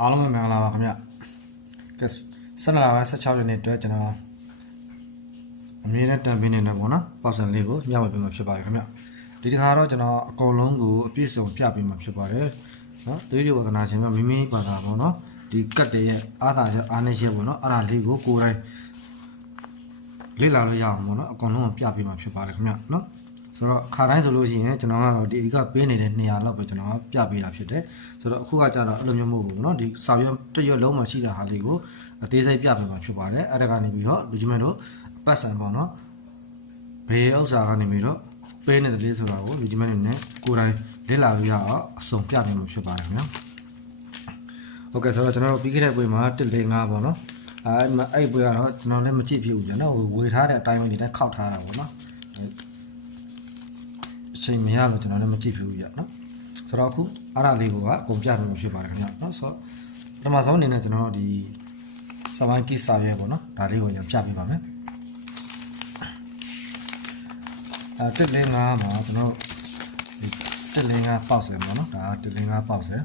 အားလုံးပဲမင်္ဂလာပါခင်ဗျကဲဆက်လာပါ16ရက်နေ့အတွက်ကျွန်တော်အမြဲတမ်းတန်ပေးနေတယ်ပေါ့နော်ပေါ့စံလေးကိုမျှဝေပေးမှာဖြစ်ပါတယ်ခင်ဗျဒီတစ်ခါတော့ကျွန်တော်အကုန်လုံးကိုအပြည့်စုံပြပေးမှာဖြစ်ပါတယ်နော်သွေးတွေဝဒနာရှင်ကမိမိပါတာပေါ့နော်ဒီကတ်တဲ့အားသာချက်အားနည်းချက်ပေါ့နော်အဲ့ဒါလေးကိုကိုယ်တိုင်လေ့လာလို့ရအောင်ပေါ့နော်အကုန်လုံးပြပေးမှာဖြစ်ပါတယ်ခင်ဗျနော်ဆိုတော့ခါတိုင်းဆိုလို့ရှိရင်ကျွန်တော်ကတော့ဒီကပေးနေတဲ့နေရာလောက်ပဲကျွန်တော်ပြပေးတာဖြစ်တယ်ဆိုတော့အခုကကြတော့အဲ့လိုမျိုးမဟုတ်ဘူးเนาะဒီစာရွက်တစ်ရွက်လုံးမှာရှိတဲ့ဟာလေးကိုအသေးစိတ်ပြပေးမှာဖြစ်ပါတယ်အဲ့ဒါကနေပြီးတော့လူကြီးမတို့ပတ်စံပေါ့เนาะဘေးဥစ္စာကနေပြီးတော့ပေးနေတဲ့လေးဆိုတာကိုလူကြီးမတွေနဲ့ကိုယ်တိုင်လေ့လာလို့ရအောင်အစုံပြပေးမှာဖြစ်ပါတယ်ခင်ဗျာโอเคဆိုတော့ကျွန်တော်ပြီးခဲ့တဲ့ပွဲမှာ145ပေါ့เนาะအဲ့ပွဲကတော့ကျွန်တော်လည်းမကြည့်ဖြစ်ဘူးကျွန်တော်ဝေထားတဲ့အတိုင်းပဲဒီတိုင်းခောက်ထားတာပေါ့เนาะချိန်မရလို့ကျွန်တော်လည်းမကြည့်ဘူးရနော်ဆိုတော့အခုအားရလေးကိုကအကုန်ပြပေးမှာဖြစ်ပါတယ်ခင်ဗျနော်ဆိုတော့ပထမဆုံးအနေနဲ့ကျွန်တော်ဒီစာပိုင်းကိစ္စရဲပေါ့နော်ဒါလေးကိုရပြပေးပါမယ်145မှာကျွန်တော်ဒီ145ပေါက်စယ်ပေါ့နော်ဒါ145ပေါက်စယ်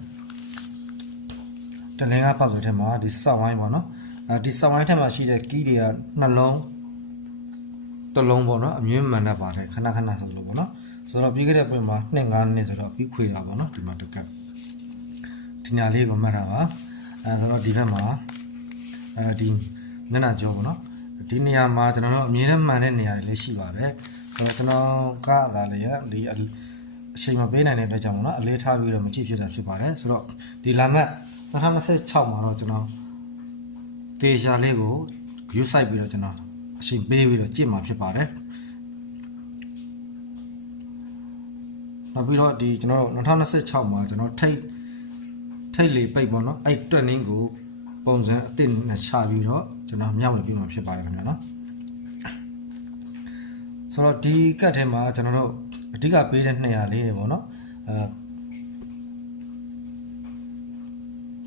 145ပေါက်စယ်ထဲမှာဒီစောက်ဝိုင်းပေါ့နော်ဒီစောက်ဝိုင်းထဲမှာရှိတဲ့ကီးတွေကနှလုံးတစ်လုံးပေါ့နော်အမြင့်မှန်တတ်ပါတယ်ခဏခဏဆိုလို့ပေါ့နော်ဆိုတော့ပြီးခဲ့တဲ့ပွဲမှာ2-5နှစ်ဆိုတော့ပြီးခွေတာပေါ့နော်ဒီမှာတကက်ဒီညာလေးကိုမှတ်တာပါဆိုတော့ဒီဘက်မှာဒီမျက်နှာကြောပေါ့နော်ဒီနေရာမှာကျွန်တော်တို့အမြင်နဲ့မှန်တဲ့နေရာတွေလည်းရှိပါတယ်ဆိုတော့ကျွန်တော်ကလာလေဒီအချိန်မပေးနိုင်တဲ့အတွက်ကြောင့်ပေါ့နော်အလေးထားပြီးတော့မကြည့်ဖြစ်တာဖြစ်ပါတယ်ဆိုတော့ဒီလာမှတ်2026မှာတော့ကျွန်တော်တေချာလေးကို view site ပြီးတော့ကျွန်တော်အချိန်ပေးပြီးတော့ကြည့်မှာဖြစ်ပါတယ်နောက်ပြီးတော့ဒီကျွန်တော်တို့2026မှာကျွန်တော်ထိတ်လေးပိတ်ပေါ့နော်အဲ့တွက်နင်းကိုပုံစံအသစ်နဲ့ချပြီးတော့ကျွန်တော်မျှဝေပြမှာဖြစ်ပါတယ်ခင်ဗျာနော်ဆိုတော့ဒီကတ်ထဲမှာကျွန်တော်တို့အဓိကပေးတဲ့200လေးတွေပေါ့နော်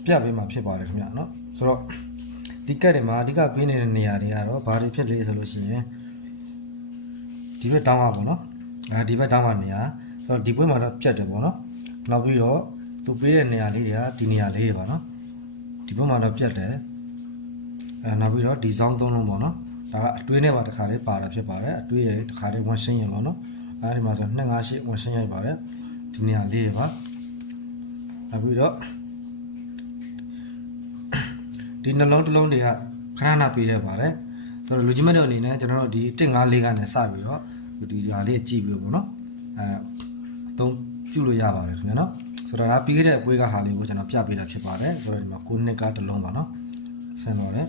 ပြပေးမှာဖြစ်ပါတယ်ခင်ဗျာနော်ဆိုတော့ဒီကတ်တွေမှာအဓိကပေးနေတဲ့နေရာတွေကတော့ဘာတွေဖြစ်လဲဆိုလို့ရှိရင်ဒီဘက်တောင်းပါပေါ့နော်ဒီဘက်တောင်းပါနေရာဆိုတော့ဒီပွဲမှာတော့ပြတ်တယ်ပေါ့နော်နောက်ပြီးတော့သူပေးတဲ့နေရာလေးတွေကဒီနေရာလေးတွေပါနော်ဒီပွဲမှာတော့ပြတ်တယ်နောက်ပြီးတော့ဒီဇောင်း3လုံးပေါ့နော်ဒါကအတွေးနဲ့ပါတစ်ခါလေးပါတာဖြစ်ပါတယ်အတွေးရဲ့တစ်ခါလေးဝင်ရှင်းရပေါ့နော်အဲဒီမှာဆို258ဝင်ရှင်းရိုက်ပါတယ်ဒီနေရာလေးတွေပါနောက်ပြီးတော့ဒီနှလုံးတစ်လုံးတွေကခဏခဏပေးရပါတယ်ဆိုတော့လူကြီးမတို့အနေနဲ့ကျွန်တော်တို့ဒီ154ကနေစပြီးတော့ဒီဟာလေးကြည့်ပြီးပေါ့နော်အသုံးပြုလို့ရပါတယ်ခင်ဗျာနော်ဆိုတော့ဒါပြီးခဲ့တဲ့အပွဲကဟာလေးကိုကျွန်တော်ပြပေးတာဖြစ်ပါတယ်ဆိုတော့ဒီမှာ9နှစ်ကတစ်လုံးပါနော်ဆင်းတော့တယ်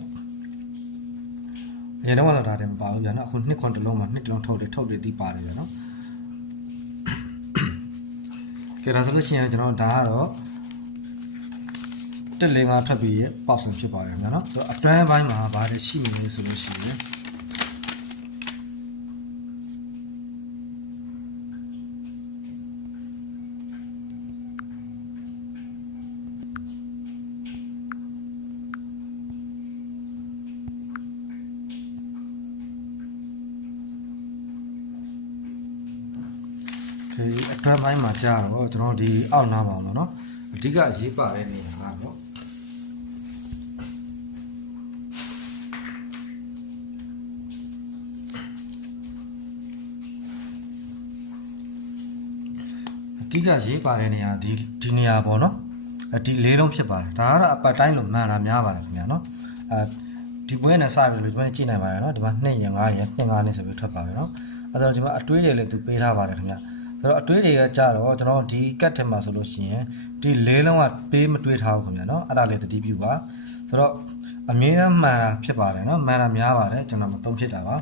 အရင်တော့ဒါတည်းမပါဘူးဗျာနော်အခုနှစ်ခွန်တစ်လုံးမှာနှစ်တစ်လုံးထုတ်တယ်ဒီပါတယ်ဗျာနော်ကဲဒါဆိုလို့ရှိရင်ကျွန်တော်ဒါကတော့145ထွက်ပြီးပေါက်စံဖြစ်ပါတယ်ခင်ဗျာနော်ဆိုတော့အတွန်းပိုင်းမှာဘာတွေရှိနေလဲဆိုလို့ရှိရင်ဒီအတွန်းပိုင်းမှာကြာတော့ကျွန်တော်ဒီအောက်နားပါအောင်နော်အဓိကရေးပါတဲ့နေရာကတော့အဓိကရေးပါတဲ့နေရာဒီနေရာပေါ့နော်ဒီလေးလုံးဖြစ်ပါတယ်ဒါကတော့အပတ်တိုင်းလို့မှန်တာများပါတယ်ခင်ဗျာနော်ဒီပွဲနဲ့စပြီးလို့ဒီပွဲကြည့်နိုင်ပါတယ်နော်ဒီမှာ2ရ5ရ2-5နဲ့ဆိုပြီးထွက်ပါတယ်နော်အဲ့တော့ဒီမှာအတွေးတွေလည်းသူပေးထားပါတယ်ခင်ဗျာဆိုတော့အတွေးတွေကကြတော့ကျွန်တော်ဒီကတ်ထဲမှာဆိုလို့ရှိရင်ဒီလေးလုံးကပေးမတွေးထားဘူးခင်ဗျာနော်အဲ့ဒါလေးတတိပြုပါဆိုတော့အမြဲတမ်းမှန်တာဖြစ်ပါတယ်နော်မှန်တာများပါတယ်ကျွန်တော်မသုံးဖြစ်တာပါ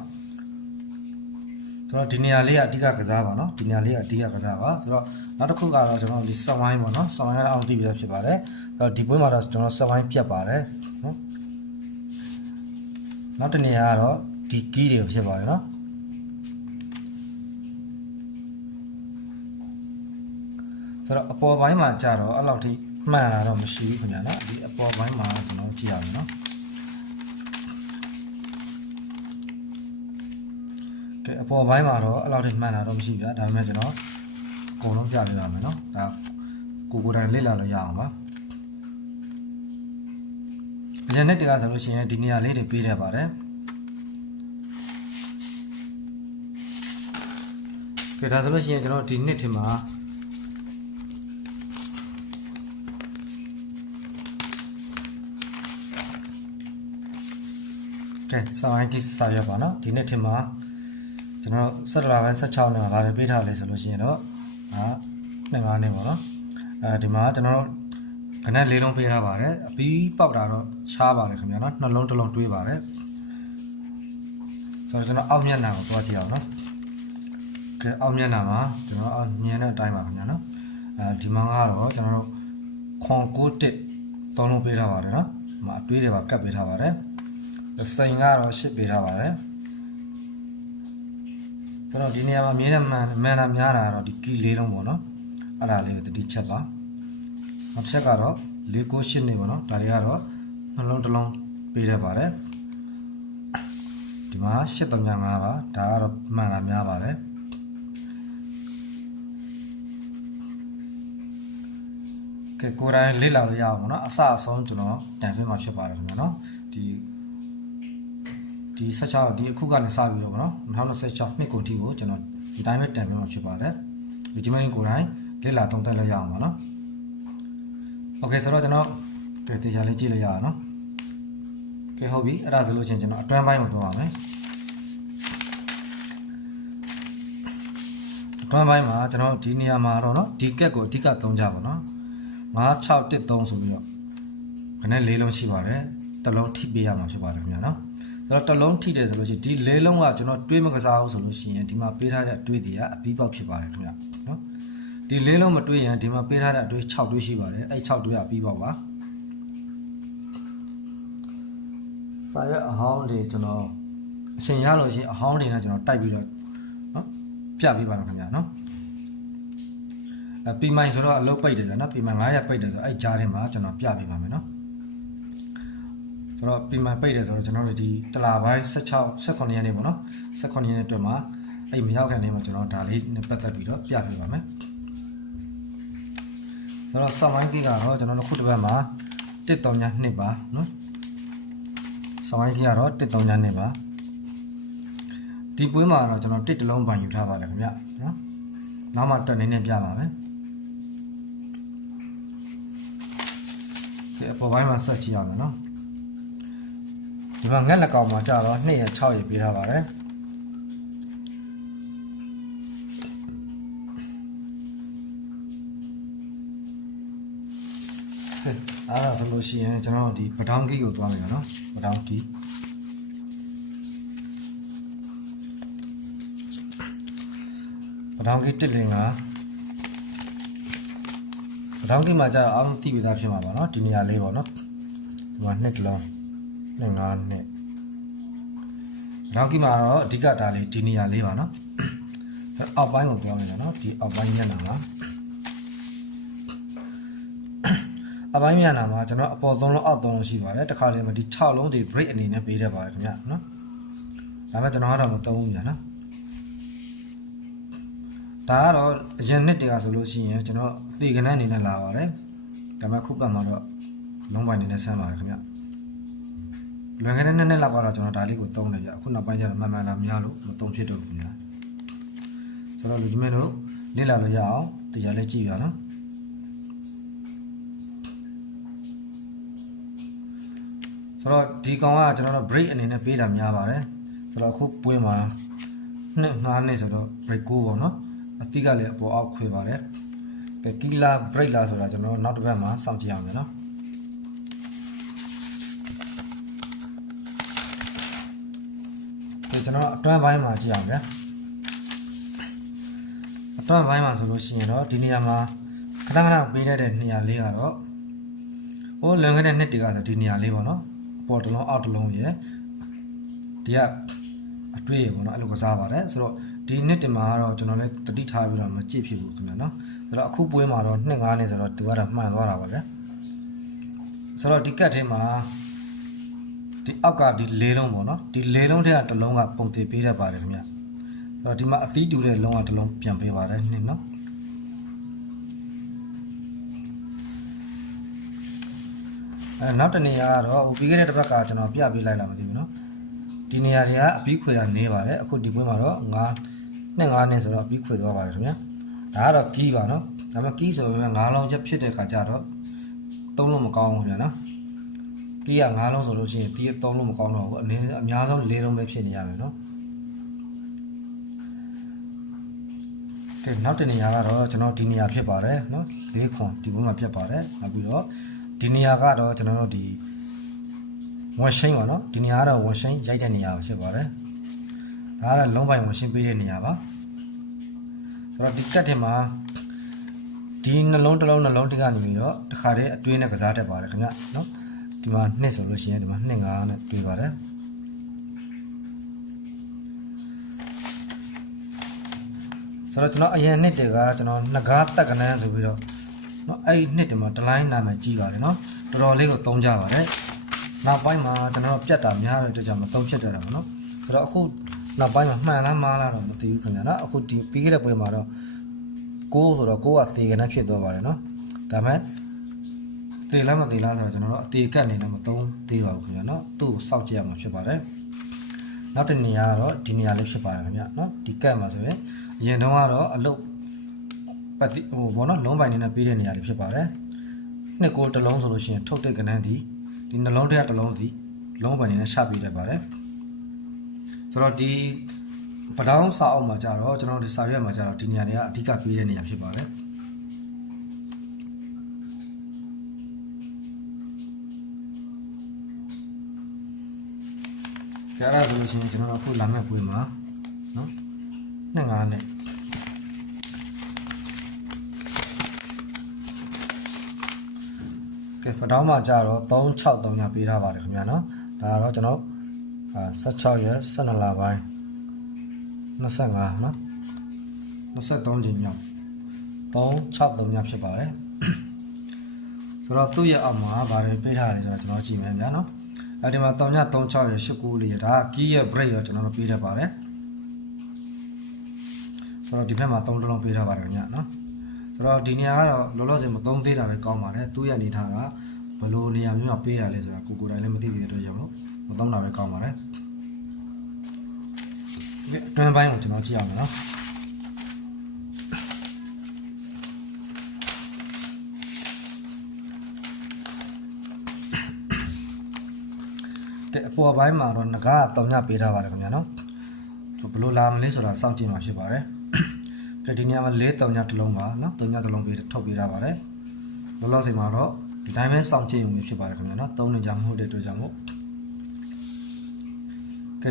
ဆိုတော့ဒီနေရာလေးကအဓိကကစားပါနော်ဒီနေရာလေးကအဓိကကစားပါဆိုတော့နောက်တစ်ခုကတော့ကျွန်တော်ဒီစဝိုင်းပေါ့နော်စဝိုင်းကတော့အောင်သိပြီးဖြစ်ပါတယ်ဆိုတော့ဒီပွဲမှာတော့ကျွန်တော်စဝိုင်းပြတ်ပါတယ်နော်နောက်တစ်နေရာကတော့ဒီကီးတွေဖြစ်ပါတယ်နော်ဆိုတော့အပေါ်ပိုင်းမှာကြာတော့အဲ့လောက်ထိမှန်တာတော့မရှိဘူးခင်ဗျာနော်ဒီအပေါ်ပိုင်းမှာကျွန်တော်ကြည့်ရမယ်နော်ကဲအပေါ်ပိုင်းမှာတော့အဲ့လောက်ထိမှန်တာတော့မရှိဗျာဒါပေမဲ့ကျွန်တော်အကုန်လုံးပြပြရမယ်နော်ဒါကိုယ်တိုင်လေ့လာလို့ရအောင်ပါ အရင်နှစ်တကဆိုလို့ရှိရင်ဒီနေရာလေးတွေပေးရပါတယ်ကဲဒါဆိုလို့ရှိရင်ကျွန်တော်ဒီနှစ်ထင်မှာကဲစာရိုင်းကိစာရပါနော်ဒီနှစ်ထင်မှာကျွန်တော်17လပိုင်း16နှစ်မှာဗားပေးထားလေဆိုလို့ရှိရင်တော့25နှစ်ပေါ့နော်ဒီမှာကျွန်တော်ခဏလေးလုံးပေးထားပါတယ်အပြီးပေါက်တာတော့ရှားပါတယ်ခင်ဗျာနော်နှလုံးတစ်လုံးတွေးပါတယ်ဆိုတော့ကျွန်တော်အောက်မျက်နှာကိုသွားကြည့်အောင်နော်ကဲအောက်မျက်နှာမှာကျွန်တော်အောက်မြင်တဲ့အတိုင်းပါခင်ဗျာနော်ဒီမှာကတော့ကျွန်တော်တို့ခွန်6တစ်3လုံးပေးထားပါတယ်နော်ဒီမှာအတွေးတွေပါကတ်ပေးထားပါတယ်စိန်ကတော့8ပေးထားပါတယ်ဆိုတော့ဒီနေရာမှာမြင်တဲ့မှန်တာများတာကတော့ဒီကီလေးလုံးပေါ့နော်အဲ့ဒါလေးကိုတတိချက်ပါနောက်ချက်ကတော့4 9 8နေပေါ့နော်ဒါတွေကတော့နှလုံးတစ်လုံးပေးရပါတယ်ဒီမှာ835ပါဒါကတော့မှန်တာများပါတယ်ကဲကိုယ်တိုင်လေ့လာလို့ရအောင်ပေါ့နော်အစအဆုံးကျွန်တော်တန်ဖင်းမှာဖြစ်ပါတယ်ခင်ဗျာနော်ဒီ16ဒီအခုကနေစပြီးတော့ပေါ့နော်2026နှစ်ကုန်ထိကိုကျွန်တော်ဒီတိုင်းပဲတန်ဖင်းမှာဖြစ်ပါတယ်ဒီဂျမင်းကိုယ်တိုင်လေ့လာသုံးသပ်လို့ရအောင်ပါနော်โอเคဆိုတော့ကျွန်တော်တရားလေးကြည့်လိုက်ရအောင်နော်ကဲဟုတ်ပြီအဲ့ဒါဆိုလို့ချင်းကျွန်တော်အတွင်းပိုင်းကိုသွားပါမယ်အတွင်းပိုင်းမှာကျွန်တော်ဒီနေရာမှာတော့နော်ဒီကက်ကိုအဓိကသုံးကြပါနော်9613ဆိုပြီးတော့ခနဲ့၄လုံးရှိပါတယ်တစ်လုံးထိပေးရမှာဖြစ်ပါတယ်ခင်ဗျာနော်ဆိုတော့တစ်လုံးထိတယ်ဆိုလို့ရှိရင်ဒီ၄လုံးကကျွန်တော်တွေးမကစားဘူးဆိုလို့ရှိရင်ဒီမှာပေးထားတဲ့အတွေးတွေကအပြီးပေါက်ဖြစ်ပါတယ်ခင်ဗျာနော်ဒီ၄လုံးမတွေးရင်ဒီမှာပေးထားတဲ့အတွေး6တွေးရှိပါတယ်အဲ့6တွေးကအပြီးပေါက်ပါစာရွက်အဟောင်းတွေကျွန်တော်အရှင်ရလို့ရှိရင်အဟောင်းတွေနဲ့ကျွန်တော်တိုက်ပြီးတော့နော်ပြပေးပါမယ်ခင်ဗျာနော်ပီမိုင်ဆိုတော့အလုပ်ပိတ်တယ်ဗျာနော်ပီမိုင်900ပိတ်တယ်ဆိုအဲ့ကြားထဲမှာကျွန်တော်ပြပေးပါမယ်နော်ဆိုတော့ပီမိုင်ပိတ်တယ်ဆိုတော့ကျွန်တော်တို့ဒီတလာပိုင်း18ရက်နေ့ပေါ့နော်18ရက်နေ့အတွက်မှာအဲ့မရောက်ခင်နေ့မှာကျွန်တော်ဒါလေးနဲ့ပတ်သက်ပြီးတော့ပြပေးပါမယ်ဆိုတော့ဆောင်းပိုင်းတီးကတော့ကျွန်တော်တို့ခုတစ်ပတ်မှာ132ပါနော်ဆောင်းပိုင်းတီးကတော့132ပါဒီပွဲမှာတော့ကျွန်တော်1တလုံးပိုင်ယူထားပါတယ်ခင်ဗျာနော်နောက်မှတက်နေနေပြပါမယ်ဒီအပေါ်ပိုင်းမှာဆက်ကြည့်ရမယ်နော်ဒီမှာငက်လက်ကောင်မှာကြာတော့2ရက်6ရက်ပေးထားပါတယ်အဲ့ဒါဆိုလို့ရှိရင်ကျွန်တော်ဒီပထောင်ကီကိုသွားမယ်နော်ပထောင်ကီပထောင်ကီ105ပထောင်ကီမှာကြာအောင်တိပြီးသားဖြစ်မှာပါနော်ဒီနေရာလေးပေါ့နော်ဒီမှာ2ကလော2 5နှစ်ပထောင်ကီမှာတော့အဓိကဒါလေးဒီနေရာလေးပါနော်အောက်ပိုင်းကိုပြောမယ်နော်ဒီအောက်ပိုင်းညံ့တာပါအပိုင်းမျက်နှာမှာကျွန်တော်အပေါ်3လုံးအောက်3လုံးရှိပါတယ်တစ်ခါလေမှာဒီ6လုံးတွေ break အနေနဲ့ပေးတတ်ပါတယ်ခင်ဗျာနော်ဒါပေမဲ့ကျွန်တော်ကတော့မသုံးဘူးညာနော်ဒါကတော့အရင်နှစ်တည်းကဆိုလို့ရှိရင်ကျွန်တော်အသေးကနန်းအနေနဲ့လာပါတယ်ဒါပေမဲ့ခုပတ်မှာတော့လုံးပိုင်းအနေနဲ့ဆန်းပါတယ်ခင်ဗျာလွန်ခဲ့တဲ့နှစ်လောက်ကတော့ကျွန်တော်ဒါလေးကိုသုံးတယ်ဗျအခုနောက်ပိုင်းကျတော့မှန်လာများလို့မသုံးဖြစ်တော့ဘူးခင်ဗျာဆိုတော့လူကြီးမင်းတို့လေ့လာလို့ရအောင်တရားလေးကြည့်ရအောင်နော်ဆိုတော့ဒီကောင်ကကျွန်တော်တို့ break အနေနဲ့ပေးတာများပါတယ်ဆိုတော့အခုပွဲမှာ2-5နှစ်ဆိုတော့ break 9ပေါ့နော်အတိကလည်းအပေါ်အောက်ခွေပါတယ်ကဲကီလာ break လာဆိုတာကျွန်တော်နောက်တစ်ပတ်မှာစောင့်ကြည့်အောင်မယ်နော်ကဲကျွန်တော်အတွန်းပိုင်းမှာကြည့်အောင်ဗျာအတွန်းပိုင်းမှာဆိုလို့ရှိရင်တော့ဒီနေရာမှာခဏခဏပေးတဲ့နေရာလေးကတော့ဟိုလွန်ခဲ့တဲ့နှစ်တည်းကဆိုဒီနေရာလေးပေါ့နော်ပေါ်တစ်လုံးအောက်တစ်လုံးရယ်ဒီကအတွေ့ရပေါ့နော်အဲ့လိုကစားပါတယ်ဆိုတော့ဒီနှစ်တင်မှာတော့ကျွန်တော်လည်းတတိထားပြီးတော့မကြည့်ဖြစ်ဘူးခင်ဗျာနော်ဆိုတော့အခုပွဲမှာတော့2-5နှစ်ဆိုတော့သူကတော့မှန်သွားတာပါဗျာဆိုတော့ဒီကတ်ထဲမှာဒီအောက်ကဒီ၄လုံးပေါ့နော်ဒီ၄လုံးထဲကတစ်လုံးကပုံတည်ပေးတတ်ပါတယ်ခင်ဗျာဆိုတော့ဒီမှာအသီးတူတဲ့လုံးကတစ်လုံးပြန်ပေးပါတယ်နှစ်နော် နောက်တနေရာကတော့ပြီးခဲ့တဲ့တစ်ပတ်ကကျွန်တော်ပြပေးလိုက်လာမသိဘူးနော်ဒီနေရာတွေကအပြီးခွေတာနေပါတယ်အခုဒီပွဲမှာတော့9နဲ့ဆိုတော့အပြီးခွေသွားပါတယ်ခင်ဗျာဒါကတော့ကီးပါနော်ဒါပေမဲ့ကီးဆိုရင်9လုံးချက်ဖြစ်တဲ့ခါကျတော့3လုံးမကောင်းဘူးဗျာနော်ကီးက9လုံးဆိုလို့ရှိရင်ဒီ3လုံးမကောင်းတော့ဘူးအများဆုံး4လုံးပဲဖြစ်နေရမယ်နော်ကဲနောက်တနေရာကတော့ကျွန်တော်ဒီနေရာဖြစ်ပါတယ်နော်4ခွန်ဒီဘုံမှာဖြစ်ပါတယ်နောက်ပြီးတော့ဒီနေရာကတော့ကျွန်တော်တို့ဒီဝန်ရှိန်ပါနော်ဒီနေရာကတော့ဝန်ရှိန်ရိုက်တဲ့နေရာဖြစ်ပါတယ်ဒါကတော့လုံးပိုင်ဝန်ရှိန်ပေးတဲ့နေရာပါဆိုတော့ဒီကတ်ထဲမှာဒီနှလုံးတစ်လုံးတိကနေပြီးတော့တခါတည်းအတွင်းနဲ့ကစားတတ်ပါတယ်ခင်ဗျနော်ဒီမှာ2ဆိုလို့ရှိရင်ဒီမှာ2 5နဲ့တွေ့ပါတယ်ဆိုတော့ကျွန်တော်အရင်နှစ်တွေကကျွန်တော်ငကားတက်ကနန်းဆိုပြီးတော့เนาะအဲ့ဒီနှစ်တွေမှာတလိုင်းနာမည်ကြီးပါတယ်เนาะတော်တော်လေးကိုသုံးကြပါတယ်နောက်ပိုင်းမှာကျွန်တော်ပြတ်တာများတဲ့အတွက်ကြောင့်မသုံးဖြစ်တော့တာပေါ့เนาะဆိုတော့အခုနောက်ပိုင်းမှာမှန်လားမှားလားတော့မသိဘူးခင်ဗျာเนาะအခုဒီပြီးခဲ့တဲ့ပွဲမှာတော့6ဆိုတော့6ကသေကနန်းဖြစ်သွားပါတယ်เนาะဒါပေမဲ့သေလားမသေလားဆိုတော့ကျွန်တော်တို့အသေးကတ်နေတော့မသုံးသေးပါဘူးခင်ဗျာเนาะသူ့ကိုစောင့်ကြည့်ရမှာဖြစ်ပါတယ်နောက်တစ်နေရာကတော့ဒီနေရာလေးဖြစ်ပါတယ်ခင်ဗျာเนาะဒီကတ်မှာဆိုရင်အရင်တုန်းကတော့အလုတ်ပတ်ဟိုဘောနော်လုံးပိုင်နေနဲ့ပေးတဲ့နေရာတွေဖြစ်ပါတယ်နှစ်ကိုတစ်လုံးဆိုလို့ရှိရင်ထုတ်တဲ့ကဏ္ဍဒီနှလုံးထဲကတစ်လုံးဒီလုံးပိုင်နေနဲ့ရှပေးတတ်ပါတယ်ဆိုတော့ဒီပဒေါင်းစာအုပ်မှာကြတော့ကျွန်တော်ဒီစာရွက်မှာကြတော့ဒီနေရာတွေကအဓိကပေးတဲ့နေရာဖြစ်ပါတယ်ကြရဆိုလို့ရှိရင်ကျွန်တော်အခုလာမယ့်ပွဲမှာနော်2 5နဲ့ကဲဖတောင်းမှာကြတော့363ညပေးထားပါတယ်ခင်ဗျာနော်ဒါကတော့ကျွန်တော်16ရက်12လပိုင်း25နော်23ချိန်မြောက်363ညဖြစ်ပါတယ်ဆိုတော့သူ့ရဲ့အောက်မှာဗာတွေပေးထားတယ်ဆိုတော့ကျွန်တော်ကြည့်မယ်ဗျာနော်အဲဒီမှာ3ည36ရက်89လေးဒါကီးရဲ့ break ရောကျွန်တော်တို့ပေးတတ်ပါတယ်ဆိုတော့ဒီဘက်မှာ3လုံးပေးထားပါတယ်ခင်ဗျာနော်ဆိုတော့ဒီနေရာကတော့လောလောဆယ်မသုံးသေးတာပဲကောင်းပါတယ်သူ့ရဲ့အနေထားကဘယ်လိုနေရာမျိုးမှာပေးတာလဲဆိုတာကိုယ်တိုင်လည်းမသိသေးတဲ့အတွက်ကြောင့်မသုံးတာပဲကောင်းပါတယ်ဒီအတွင်းပိုင်းကိုကျွန်တော်ကြည့်အောင်နော်တဲ့အပေါ်ပိုင်းမှာတော့ငကား3ညပေးထားပါတယ်ခင်ဗျာနော်ဘယ်လိုလာမလဲဆိုတာစောင့်ကြည့်မှာဖြစ်ပါတယ်ဒီနေရာမှာ4 3ညတစ်လုံးပါနော်3ညတစ်လုံးပေးထုတ်ပေးထားပါတယ်လောလောဆယ်မှာတော့ဒီတိုင်းပဲစောင့်ကြည့်ရုံပဲဖြစ်ပါတယ်ခင်ဗျာနော်3နှစ်ကြာမဟုတ်တဲ့အတွက်ကြောင့်မို့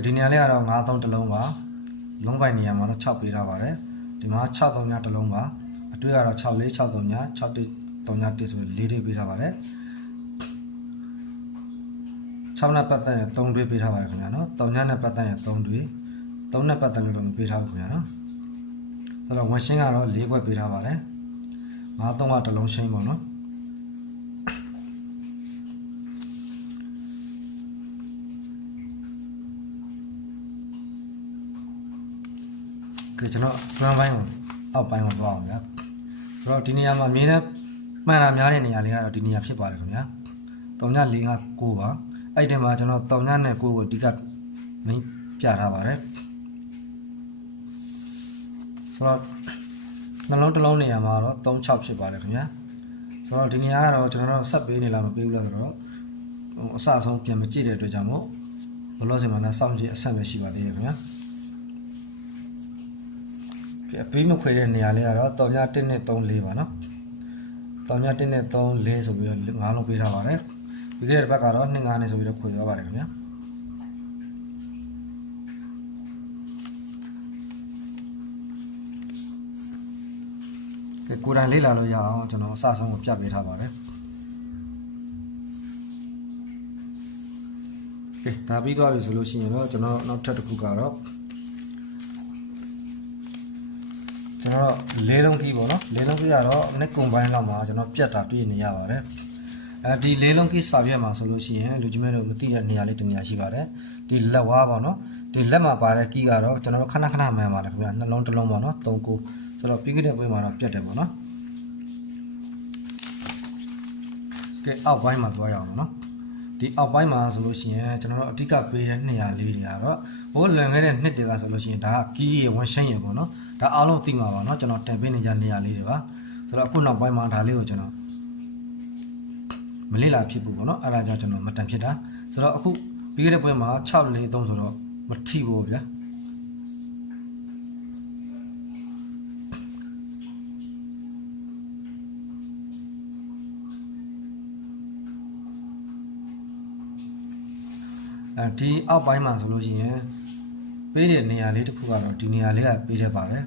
ဒီနေရာလေးကတော့5 3တစ်လုံးပါလုံးပိုင်နေရာမှာတော့6ပေးထားပါတယ်ဒီမှာ6 3ညတစ်လုံးပါအတွေ့ကတော့6 4 6 3ည6 1 3ည1ဆို4တွေပေးထားပါတယ်6နဲ့ပတ်သက်ရင်3တွေပေးထားပါတယ်ခင်ဗျာနော်3ညနဲ့ပတ်သက်ရင်3တွေ3နဲ့ပတ်သက်လို့တော့မပေးထားဘူးခင်ဗျာနော်ဆိုတော့ဝန်ရှင်းကတော့4ခွက်ပေးထားပါတယ်5 3ကတစ်လုံးရှင်းပေါ့နော်ကျွန်တော် front ပိုင်းကိုအောက်ပိုင်းကိုသွားအောင်ဗျာဆိုတော့ဒီနေရာမှာအမြင်နဲ့မှန်တာများတဲ့နေရာလေးကတော့ဒီနေရာဖြစ်ပါတယ်ခင်ဗျာ3ည4က9ပါအဲ့ဒီမှာကျွန်တော်3ညနဲ့9ကိုဒီကမင်းပြထားပါတယ်ဆိုတော့နှလုံးတစ်လုံးနေရာမှာတော့36ဖြစ်ပါတယ်ခင်ဗျာဆိုတော့ဒီနေရာကတော့ကျွန်တော်တို့ဆက်ပေးနေလားမပေးဘူးလားဆိုတော့အစအဆုံးပြန်မကြည့်တဲ့အတွက်ကြောင့်မို့ဘလို့စင်မှာလည်းစောင့်ကြည့်အဆက်ပဲရှိပါသေးတယ်ခင်ဗျာအပေးမခွေတဲ့နေရာလေးကတော့3ည1နဲ့3 4ပါနော်3ည1နဲ့3 4ဆိုပြီးတော့5လုံးပေးထားပါတယ်ဒီကနေ့တစ်ပတ်ကတော့2 5နဲ့ဆိုပြီးတော့ခွေသွားပါတယ်ခင်ဗျာကိုယ်တိုင်လေ့လာလို့ရအောင်ကျွန်တော်အစဆုံးကိုပြပေးထားပါတယ်ကဲဒါပြီးသွားပြီဆိုလို့ရှိရင်တော့ကျွန်တော်နောက်ထပ်တစ်ခုကတော့ကျွန်တော်လေးလုံးကြီးပေါ့နော်လေးလုံးကြီးကတော့နှစ်ကွန်ပိုင်းလောက်မှာကျွန်တော်ပြတ်တာတွေ့နေရပါတယ်ဒီလေးလုံးကြီးစာပြတ်မှာဆိုလို့ရှိရင်လူကြီးမဲတို့မသိတဲ့နေရာလေးတစ်နေရာရှိပါတယ်ဒီလက်ဝါးပေါ့နော်ဒီလက်မှာပါတဲ့ကီးကတော့ကျွန်တော်တို့ခဏခဏမှန်ပါတယ်ခင်ဗျာနှလုံးတစ်လုံးပေါ့နော်3 9ဆိုတော့ပြီးခဲ့တဲ့ပွဲမှာတော့ပြတ်တယ်ပေါ့နော် ကဲအောက်ပိုင်းမှာသွားရအောင်နော်ဒီအောက်ပိုင်းမှာဆိုလို့ရှိရင်ကျွန်တော်တို့အဓိကပေးတဲ့နေရာလေးတွေကတော့ဟိုလွန်ခဲ့တဲ့နှစ်တွေကဆိုလို့ရှိရင်ဒါကကီးရေဝန်ရှင်းရေပေါ့နော်ဒါအားလုံးသိမှာပါနော်ကျွန်တော်တင်ပေးနေကြနေရာလေးတွေပါဆိုတော့အခုနောက်ပိုင်းမှာဒါလေးကိုကျွန်တော်မလေးလာဖြစ်ဘူးပေါ့နော်အဲ့ဒါကြောင့်ကျွန်တော်မတန်ဖြစ်တာဆိုတော့အခုပြီးခဲ့တဲ့ပွဲမှာ643ဆိုတော့မထိဘူးဗျာဒီအောက်ပိုင်းမှာဆိုလို့ရှိရင်ပေးတဲ့နေရာလေးတစ်ခုကတော့ဒီနေရာလေးကပေးတတ်ပါတယ်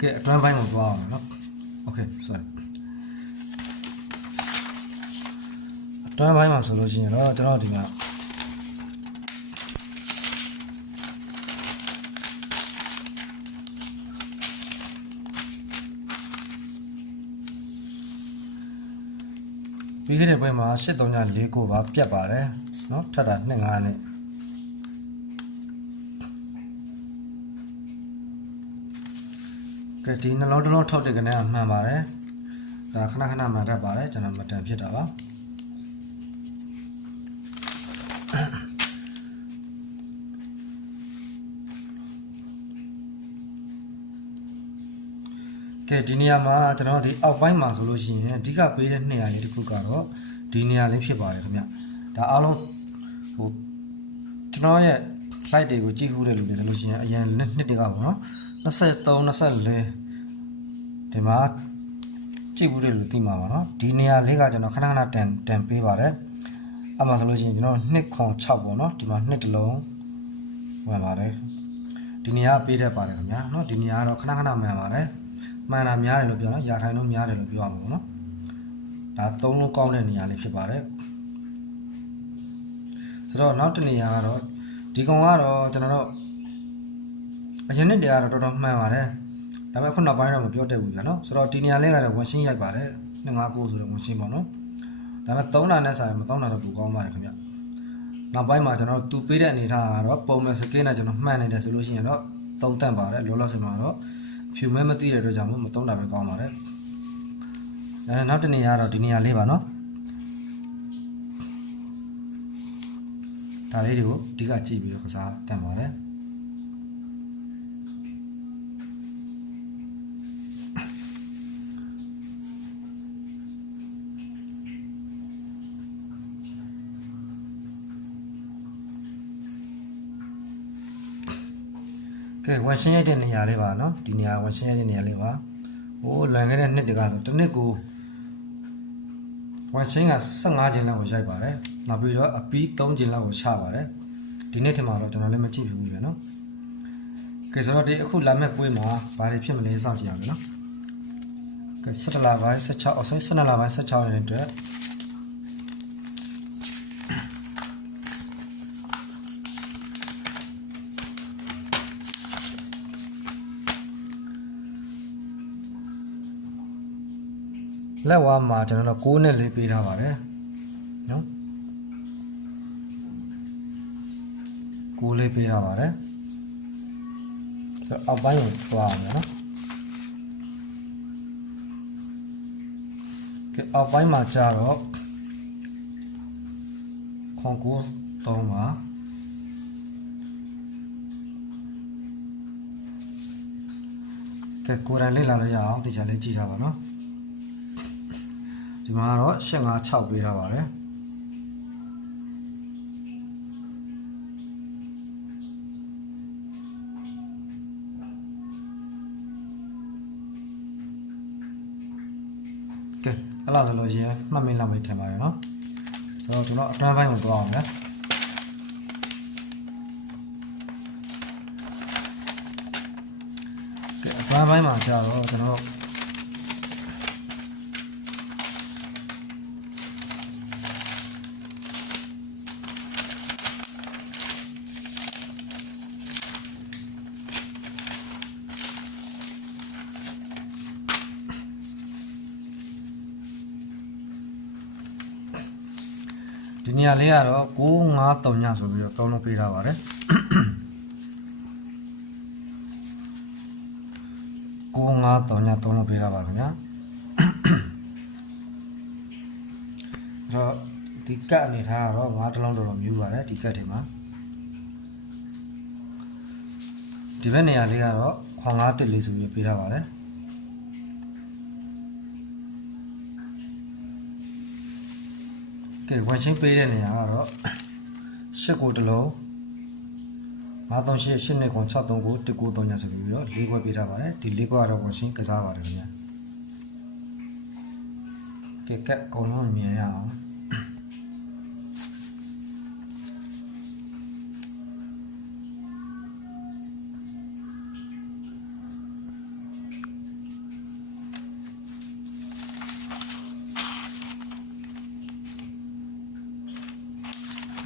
ကဲအတွင်းပိုင်းကိုသွားအောင်နော် Okay sorry အတွင်းပိုင်းမှာဆိုလို့ရှိရင်တော့ကျွန်တော်ဒီမှာပြီးခဲ့တဲ့ပွဲမှာ8349ကိုပါပြတ်ပါတယ်เนาะထပ်တာ25နဲ့ကဲဒီနှလုံးတစ်လုံးထောက်တဲ့ကနေမှန်ပါတယ်ဒါခဏခဏမှန်တတ်ပါတယ်ကျွန်တော်မတန်ဖြစ်တာပါကဲဒီနေရာမှာကျွန်တော်ဒီအောက်ပိုင်းမှာဆိုလို့ရှိရင်အဓိကပေးတဲ့နေရာလေးတစ်ခုကတော့ဒီနေရာလေးဖြစ်ပါတယ်ခင်ဗျဒါအားလုံးဟိုကျွန်တော်ရဲ့ light တွေကိုကြည့်ခုတယ်လို့ပြောလို့ရှိရင်အရင်နှစ်တွေကပေါ့နော်23 24ဒီမှာကြည့်ခုတယ်လို့သိမှာပါနော်ဒီနေရာလေးကကျွန်တော်ခဏခဏတန်ပေးပါတယ်အဲ့မှာဆိုလို့ရှိရင်ကျွန်တော်2.6ပေါ့နော်ဒီမှာ2တလုံးဝင်ပါတယ်ဒီနေရာပေးတတ်ပါတယ်ခင်ဗျာနော်ဒီနေရာကတော့ခဏခဏမှန်ပါတယ်မှန်တာများတယ်လို့ပြောနော်ရာခိုင်နှုန်းများတယ်လို့ပြောရမှာပေါ့နော်ဒါ3လုံးကောင်းတဲ့နေရာလေးဖြစ်ပါတယ်ဆိုတော့နောက်တစ်နေရာကတော့ဒီကောင်ကတော့ကျွန်တော်တို့အရင်နှစ်တည်းကတော့တော်တော်မှန်ပါတယ်ဒါပေမဲ့ခုနောက်ပိုင်းတော့မပြောတတ်ဘူးဗျာနော်ဆိုတော့ဒီနေရာလေးကတော့ဝန်ရှင်းရိုက်ပါတယ်259ဆိုတော့ဝန်ရှင်းပေါ့နော်ဒါပေမဲ့3တာနဲ့ဆိုင်မ3တာတော့ပူကောင်းပါတယ်ခင်ဗျနောက်ပိုင်းမှာကျွန်တော်တို့သူပေးတဲ့အနေထားကတော့ပုံမှန်စကင်းနဲ့ကျွန်တော်မှန်နေတယ်ဆိုလို့ရှိရင်တော့3တန့်ပါတယ်လောလောဆယ်မှာတော့ဖြူမဲမသိတဲ့အတွက်ကြောင့်မ3တာပဲကောင်းပါတယ်နောက်တစ်နေရာကတော့ဒီနေရာလေးပါနော်ဒါလေးတွေကိုအဓိကကြည့်ပြီးတော့ကစားတတ်ပါတယ်ကဲဝန်ရှင်းရတဲ့နေရာလေးပါနော်ဒီနေရာဝန်ရှင်းရတဲ့နေရာလေးပါဟိုလွန်ခဲ့တဲ့နှစ်တကဆိုတစ်နှစ်ကိုဝန်ရှင်းက15ကျင်းလောက်ကိုရိုက်ပါတယ်နောက်ပြီးတော့အပီး3ကျင်းလောက်ကိုချပါတယ်ဒီနေ့ထင်မှာတော့ကျွန်တော်လည်းမကြည့်ဘူးပဲနော်ကဲဆိုတော့ဒီအခုလာမဲ့ပွဲမှာဘာတွေဖြစ်မလဲစောင့်ကြည့်ရအောင်နော်ကဲ17လပိုင်း16အဆို17လပိုင်း16ရက်နေ့အတွက်လက်ဝါးမှာကျွန်တော်တို့6နဲ့4ပေးထားပါတယ်နော်6လေးပေးထားပါတယ်ဆိုတော့အောက်ပိုင်းကိုသွားအောင်နော်ကဲအောက်ပိုင်းမှာကျတော့ခွန်ကို3ပါကဲကိုယ်တိုင်လေ့လာလို့ရအောင်တခြားလေးကြည့်ထားပါနော်ဒီမှာတော့856ပေးထားပါတယ်ကဲအဲ့လိုဆိုလို့ရှိရင်မှတ်မိလောက်ပဲထင်ပါတယ်နော်ဆိုတော့ကျွန်တော်အတွင်းပိုင်းကိုသွားအောင်ဗျာကဲအတွင်းပိုင်းမှာကျတော့ကျွန်တော် ဒီနေရာလေးကတော့953ညဆိုပြီးတော့သုံးလုံးပေးထားပါတယ်953ညသုံးလုံးပေးထားပါခင်ဗျာအဲ့တော့ဒီကတ်အနေထားကတော့ငါးတစ်လုံးတော်မြူပါတယ်ဒီကတ်တွေမှာဒီဘက်နေရာလေးကတော့ခွန်9တက်လေးဆိုပြီးပေးထားပါတယ်ကဲဝန်ချင်းပေးတဲ့နေရာကတော့8ကိုတစ်လုံး938 8ခွန်639 193ညဆိုပြီးတော့၄ခွက်ပေးထားပါတယ်ဒီ၄ခွက်ကတော့ဝန်ချင်းကစားပါတယ်ခင်ဗျာကဲကတ်အကုန်လုံးမြင်ရအောင်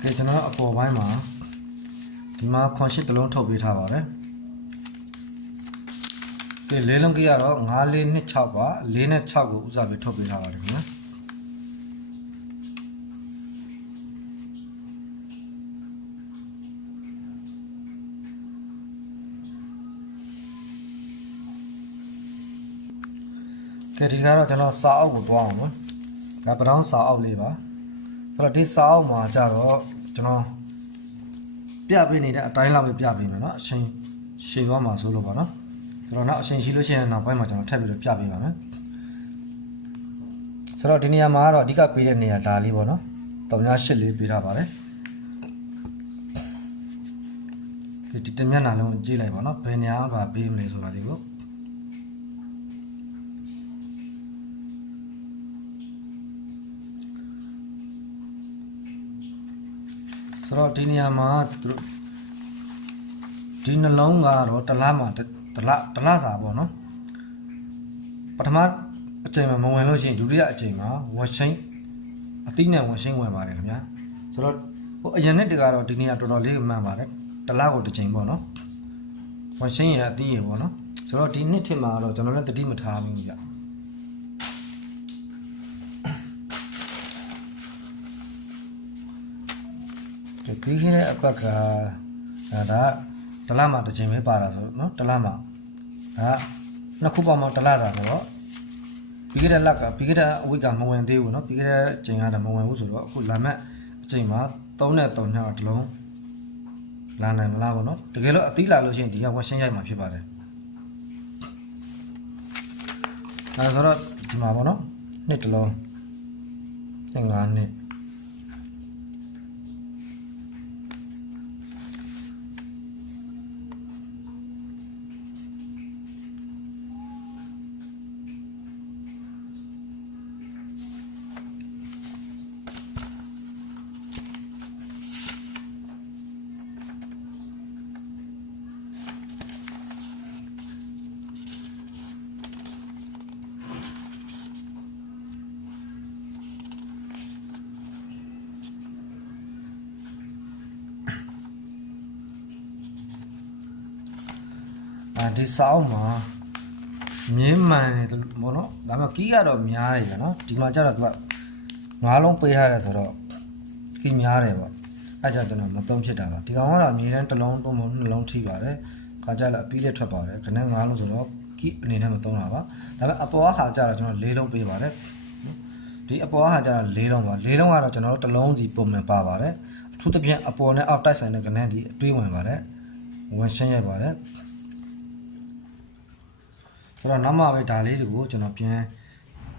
ကဲကျွန်တော်အပေါ်ပိုင်းမှာဒီမှာခွန်8တလုံးထုတ်ပေးထားပါတယ်ကဲလေးလုံးကြီးကတော့9426ပါ4နဲ့6ကိုဥစားပြီးထုတ်ပေးထားပါတယ်ခင်ဗျာကဲဒီကတော့ကျွန်တော်စာအုပ်ကိုတွားအောင်နော်ဒါပထောင်းစာအုပ်လေးပါဆိုတော့ဒီစာအုပ်မှာကြတော့ကျွန်တော်ပြပေးနေတဲ့အတိုင်းလောက်ပဲပြပေးမယ်เนาะအချိန်ရှည်သွားမှာဆိုလို့ပါเนาะဆိုတော့နောက်အချိန်ရှိလို့ရှိရင်နောက်ပိုင်းမှာကျွန်တော်ထပ်ပြီးတော့ပြပေးပါမယ်ဆိုတော့ဒီနေရာမှာကတော့အဓိကပေးတဲ့နေရာဒါလေးပေါ့เนาะ3.8လေးပေးထားပါတယ်ဒီတမျက်နှာလုံးကြည့်လိုက်ပါเนาะဘယ်နေရာမှာပေးမလဲဆိုတာလေးကိုဆိုတော့ဒီနေရာမှာဒီနှလုံးကတော့တစ်လားမှာတစ်လားစာပေါ့နော်ပထမအချိန်မှာမဝင်လို့ရှိရင်ဒုတိယအချိန်မှာဝန်ချင်းအတိနဲ့ဝန်ချင်းဝင်ပါတယ်ခင်ဗျာဆိုတော့ဟိုအရင်နှစ်တကတော့ဒီနေရာတော်တော်လေးမှန်ပါတယ်တစ်လားကိုတစ်ချိန်ပေါ့နော်ဝန်ချင်းရအတိရပေါ့နော်ဆိုတော့ဒီနှစ်ထင်မှာတော့ကျွန်တော်လည်းတတိမထားဘူးဗျဒီခင်းတဲ့အပတ်ကဒါတလားမှာတစ်ချိန်ပဲပါတာဆိုနော်တလားမှာဒါနှစ်ခုပေါင်းမှတလားတာဆိုတော့ပြီးခဲ့တဲ့အဝိကမဝင်သေးဘူးနော်ပြီးခဲ့တဲ့ချိန်ကတော့မဝင်ဘူးဆိုတော့အခုလာမဲ့အချိန်မှာ3နဲ့3ညတလုံးလာနိုင်မလားပေါ့နော်တကယ်လို့အသီးလာလို့ရှိရင်ဒီကဝက်ရှင်းရိုက်မှာဖြစ်ပါတယ်အဲဆိုတော့ဒီမှာပေါ့နော်နှစ်တလုံး5နှစ်ဒီစာအုပ်မှာမြင်းမှန်နေတယ်ပေါ့နော်ဒါမှကီးကတော့များတယ်နော်ဒီမှာကျတော့သူက9လုံးပေးထားတယ်ဆိုတော့ကီးများတယ်ပေါ့အဲကြောင့်ကျွန်တော်မသုံးဖြစ်တာပါဒီကောင်ကတော့အမြဲတမ်းတစ်လုံးသုံးဖို့နှလုံးထိပါတယ်ခါကြလာပြီးလက်ထွက်ပါတယ်ခဏ9လုံးဆိုတော့ကီးအနေနဲ့မသုံးတာပါဒါပေမဲ့အပေါ်အခါကျတော့ကျွန်တော်4လုံးပေးပါတယ်ဒီအပေါ်အခါကျတော့4လုံးပါ4လုံးကတော့ကျွန်တော်တို့တစ်လုံးစီပုံမှန်ပါပါတယ်အထူးသဖြင့်အပေါ်နဲ့အောက်တိုက်ဆိုင်တဲ့ကဏ္ဍဒီအတွေးဝင်ပါတယ်ဝင်ရှင်းရပါတယ်ဆိုတော့နောက်မှပဲဒါလေးတွေကိုကျွန်တော်ပြန်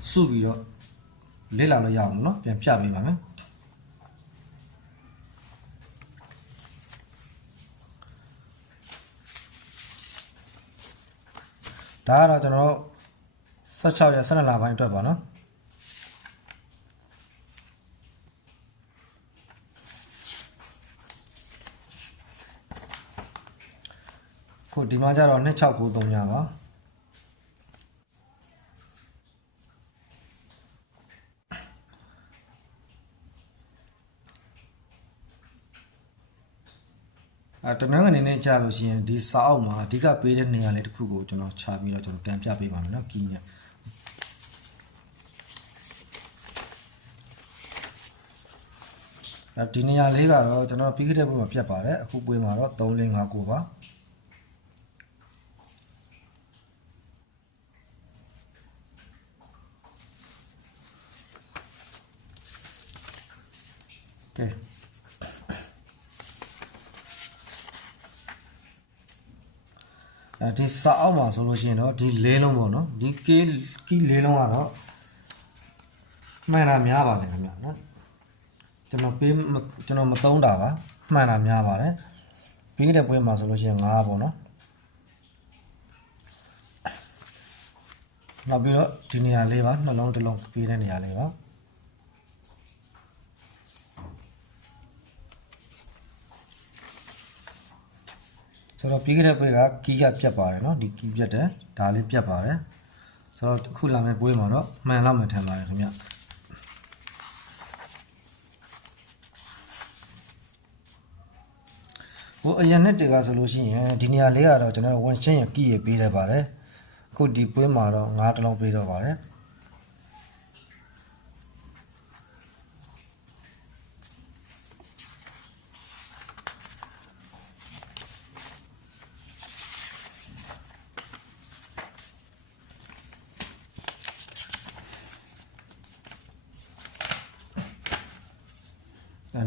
စုပြီးတော့လေ့လာလို့ရအောင်เนาะပြန်ပြပေးပါမယ်ဒါကတော့ကျွန်တော်16ရက်12လပိုင်းအတွက်ပါเนาะခုဒီမှာကျတော့2693ညပါတနင်္ဂနွေနေ့ကြာလို့ရှိရင်ဒီစာအုပ်မှာအဓိကပေးတဲ့နေရာလေးတစ်ခုကိုကျွန်တော်ခြာပြီးတော့ကျွန်တော်ပြန်ပြပေးပါမယ်เนาะကီးနဲ့ ဒီနေရာလေးကတော့ကျွန်တော်ပြီးခဲ့တဲ့ဘက်မှာပြတ်ပါတယ်အခုပွေးမှာတော့3459ပါကဲဒီစာအောက်မှာဆိုလို့ရှိရင်တော့ဒီလေးလုံးပေါ့နော်ဒီကီးလေးလုံးကတော့မှန်တာများပါလေခင်ဗျာနော်ကျွန်တော်မသုံးတာပါမှန်တာများပါတယ်ပြီးတဲ့ပွဲမှာဆိုလို့ရှိရင်9ပေါ့နော်နောက်ပြီးတော့ဒီနေရာလေးပါနှလုံးတစ်လုံးပြီးတဲ့နေရာလေးပါဆိုတော့ပြီးခဲ့တဲ့ပွဲကကီးကပြတ်ပါတယ်เนาะဒီကီးပြတ်တယ်ဒါလေးပြတ်ပါတယ်ဆိုတော့အခုလာမယ့်ပွဲမှာတော့မှန်လောက်မှထင်ပါတယ်ခင်ဗျဟိုအရင်နှစ်တွေကဆိုလို့ရှိရင်ဒီနေရာလေးကတော့ကျွန်တော်ဝန်ရှင်းရကီးရပေးတယ်ပါတယ်အခုဒီပွဲမှာတော့9တလုံးပေးတော့ပါတယ်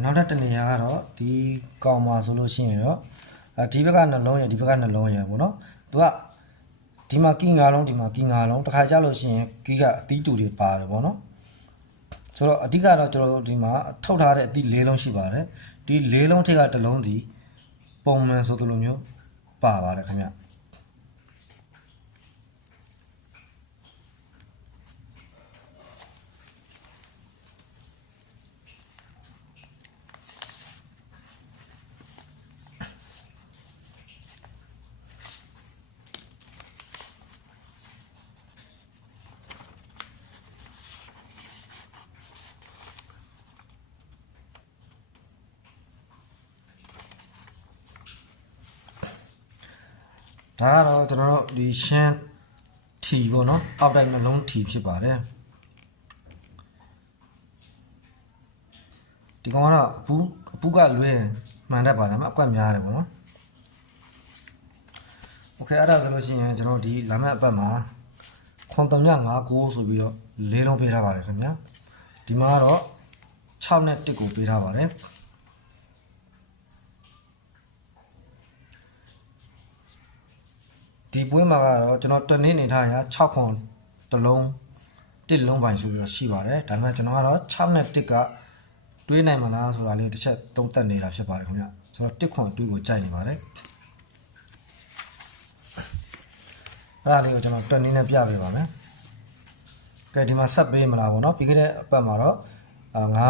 နောက်တစ်နေရာကတော့ဒီကောင်မှာဆိုလို့ရှိရင်တော့ဒီဘက်ကနှလုံးရဒီဘက်ကနှလုံးရပေါ့နော်သူကဒီမှာကီး9လုံးဒီမှာကီး9လုံးတစ်ခါကြလို့ရှိရင်ကီးကအသီးတူတွေပါတယ်ပေါ့နော်ဆိုတော့အဓိကတော့ကျွန်တော်ဒီမှာထုတ်ထားတဲ့အသီး၄လုံးရှိပါတယ်ဒီ၄လုံးထက်ကတစ်လုံးဒီပုံမှန်ဆိုသလိုမျိုးပါပါတယ်ခင်ဗျဒါကတော့ကျွန်တော်တို့ဒီရှမ်းထီပေါ့နော်အောက်တိုင်းနှလုံးထီဖြစ်ပါတယ်ဒီကောင်ကတော့အပူကလွဲမှန်တတ်ပါတယ်မှာအကွက်များတယ်ပေါ့နော်โอเคအဲ့ဒါဆိုလို့ရှိရင်ကျွန်တော်ဒီလာမယ့်အပတ်မှာ9359ဆိုပြီးတော့၄လုံးပေးထားပါတယ်ခင်ဗျာဒီမှာကတော့6နဲ့1ကိုပေးထားပါတယ်ဒီပွဲမှာကတော့ကျွန်တော်တနည်းနေထားရ6ခွန်တစ်လုံး1လုံးပိုင်ဆိုပြီးတော့ရှိပါတယ်ဒါပေမဲ့ကျွန်တော်ကတော့6နဲ့1ကတွေးနိုင်မလားဆိုတာလေးတစ်ချက်သုံးသပ်နေတာဖြစ်ပါတယ်ခင်ဗျကျွန်တော်1ခွန်2ကိုကြိုက်နေပါတယ်အဲ့ဒါလေးကိုကျွန်တော်တနည်းနဲ့ပြပေးပါမယ်ကဲဒီမှာဆက်ပေးမလားပေါ့နော်ပြီးခဲ့တဲ့အပတ်မှာတော့ငါ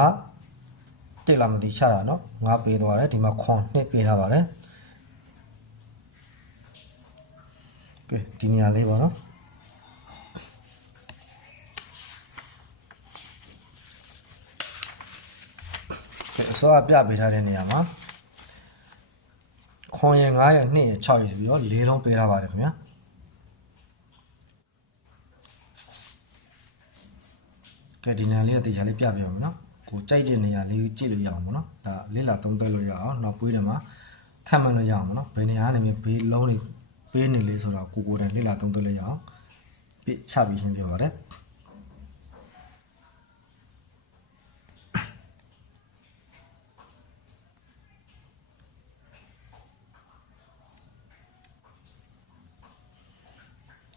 တစ်လာမသိချတာเนาะငါပေးသွားတယ်ဒီမှာခွန်2ပေးထားပါတယ်ကဲဒီနေရာလေးပါနော်ကဲအစောပြပေးထားတဲ့နေရာမှာခွန်ရ9ရ2ရ6ရဆိုပြီးတော့၄လုံးပေးထားပါတယ်ခင်ဗျာကဲဒီနေရာလေးတရားလေးပြပြအောင်နော်ကိုကြိုက်တဲ့နေရာလေးကိုကြည့်လို့ရအောင်ပေါ့နော်ဒါလေးလာသုံးသပ်လို့ရအောင်နောက်ပွေးတယ်မှာခတ်မှန်းလို့ရအောင်ပေါ့နော်ဘယ်နေရာကနေဘေးလုံးလေးပေးနေလေဆိုတော့ကိုတိုင်လေးလာသုံးသပ်လို့ရအောင်ပြချပြီးရှင်းပြပါတယ်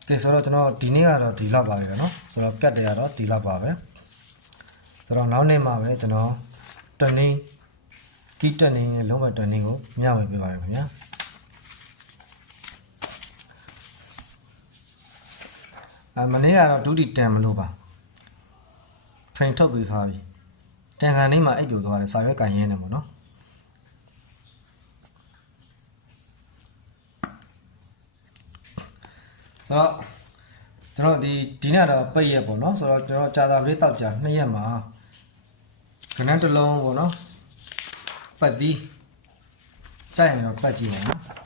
ကဲဆိုတော့ကျွန်တော်ဒီနေ့ကတော့ဒီလောက်ပါပဲเนาะဆိုတော့ကတ်တွေကတော့ဒီလောက်ပါပဲဆိုတော့နောက်နေ့မှာပဲကျွန်တော်တနည်းကီးတနည်းနဲ့လုံးဝတနည်းကိုမျှဝေပေးပါရခင်ဗျာမနေ့ကတော့ဒုတိတန်မလို့ပါ print ထုတ်ပေးထားပြီတန်ခါနေ့မှာအိပ်ပြိုသွားတယ်စာရွက်ကန်ရင်းနေပေါ့နော်ဆိုတော့ကျွန်တော်ဒီနေ့တော့ပိတ်ရက်ပေါ့နော်ဆိုတော့ကျွန်တော်ကြာတာလေးတောက်ကြ2ရက်မှာခဏတစ်လုံးပေါ့နော်ပတ်ပြီးကြိုက်ရင်တော့ပတ်ကြည့်ပါနော်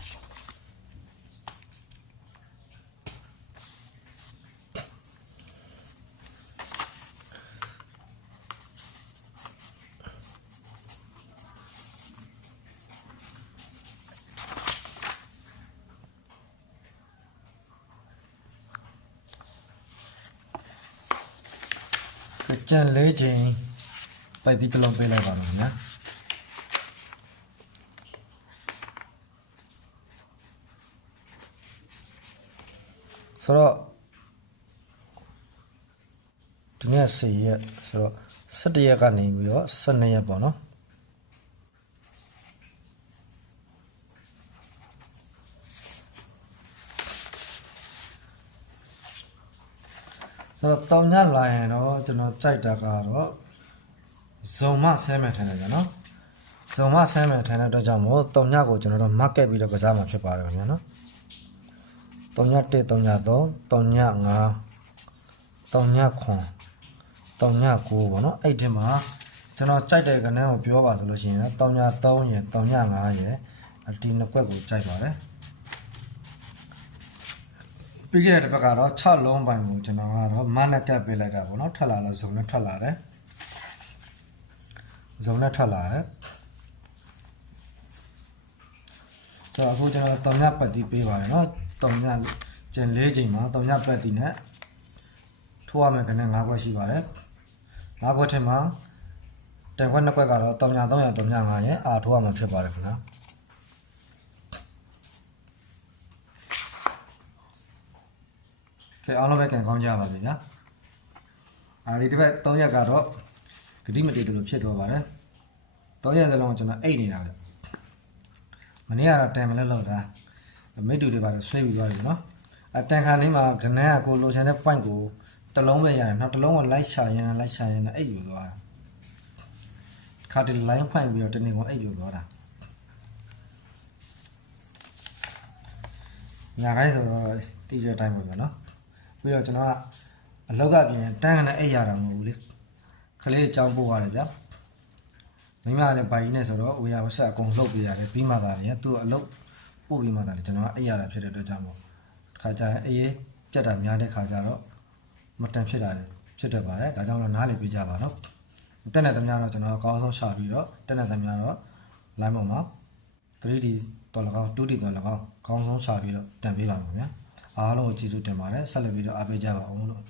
ကြံ၄ချိန်ပိုက်ပြီးတစ်လုံးပေးလိုက်ပါမယ်ခင်ဗျာဆိုတော့ဒီနေ့10ရက်ဆိုတော့17ရက်ကနေပြီးတော့12ရက်ပေါ့နော်ဆိုတော့တောင်ညလာရင်တော့ကျွန်တော်ကြိုက်တာကတော့ဇုံမဆဲမယ်ထင်တယ်ဗျာနော်ဇုံမဆဲမယ်ထင်တဲ့အတွက်ကြောင့်မို့တောင်ညကိုကျွန်တော်တို့ market ပြီးတော့ကစားမှာဖြစ်ပါတယ်ခင်ဗျာနော်တောင်ည1တောင်ည3တောင်ည5တောင်ည9တောင်ည9ပေါ့နော်အဲ့ဒီမှာကျွန်တော်ကြိုက်တဲ့ကဏ္ဍကိုပြောပါဆိုလို့ရှိရင်တောင်ည3ရယ်တောင်ည5ရယ်ဒီနှစ်ကွက်ကိုကြိုက်ပါတယ်ပြီးခဲ့တဲ့ဘက်ကတော့6လုံးပိုင်းကိုကျွန်တော်ကတော့မနက်ကပ်ပေးလိုက်တာပေါ့နော်ထွက်လာလို့ဇုံနဲ့ထွက်လာတယ်ဇုံနဲ့ထွက်လာတယ်ဆိုတော့အခုကျွန်တော်တောင်ညပတ်တီးပေးပါတယ်နော်တောင်ညကျန်၄ချိန်မှာတောင်ညပတ်တီးနဲ့ထိုးရမယ်ကနေ9ခွက်ရှိပါတယ်9ခွက်ထဲမှာတန်ခွက်2ခွက်ကတော့တောင်ည300တောင်ည500ရဲ့အာထိုးရမှာဖြစ်ပါတယ်ခင်ဗျာကဲအားလုံးပဲကန်ကောင်းကြပါစေဗျာဒီတစ်ပတ်3ရက်ကတော့ဂတိမတည်တယ်လို့ဖြစ်သွားပါတယ်3ရက်စလုံးကျွန်တော်အိတ်နေတာလေမနေ့ကတော့တန်မလဲလောက်တာမိတူတွေကတော့ဆွဲပြီးသွားပြီနော်တန်ခါလေးမှာခဏကကိုလိုချင်တဲ့ point ကိုတစ်လုံးပဲရတယ်နောက်တစ်လုံးကလိုက်ရှာရင်အိတ်ယူသွားတာခါတည်း line point ပြီးတော့တနေ့ကအိတ်ယူသွားတာညာခိုင်းဆိုတော့တီးတဲ့တိုင်းပဲနော်ပြီးတော့ကျွန်တော်ကအလောက်ကပြင်တန်းကနေအိတ်ရတာမဟုတ်ဘူးလေခလေးအကြောင်းပို့ရတယ်ဗျာမိမလည်းဘာကြီးနဲ့ဆိုတော့ဝေယဝဆက်အကုန်လှုပ်ပေးရတယ်ပြီးမှသာလေသူ့အလုပ်ပို့ပြီးမှသာလေကျွန်တော်ကအိတ်ရတာဖြစ်တဲ့အတွက်ကြောင့်မို့ခါကြရင်အေးပြတ်တာများတဲ့ခါကြတော့မတန်ဖြစ်တာလေဖြစ်တတ်ပါတယ်ဒါကြောင့်တော့နားလည်ပြကြပါတော့တက်တဲ့သမားတော့ကျွန်တော်အကောင်းဆုံးရှာပြီးတော့တက်တဲ့သမားတော့ line ပေါ်မှာ 3D တော်၎င်း 2D တော်၎င်းအကောင်းဆုံးရှာပြီးတော့တန်ပေးပါမယ်ဗျာအားလုံးကိုကျေးဇူးတင်ပါတယ်ဆက်လက်ပြီးတော့အားပေးကြပါအောင်လို့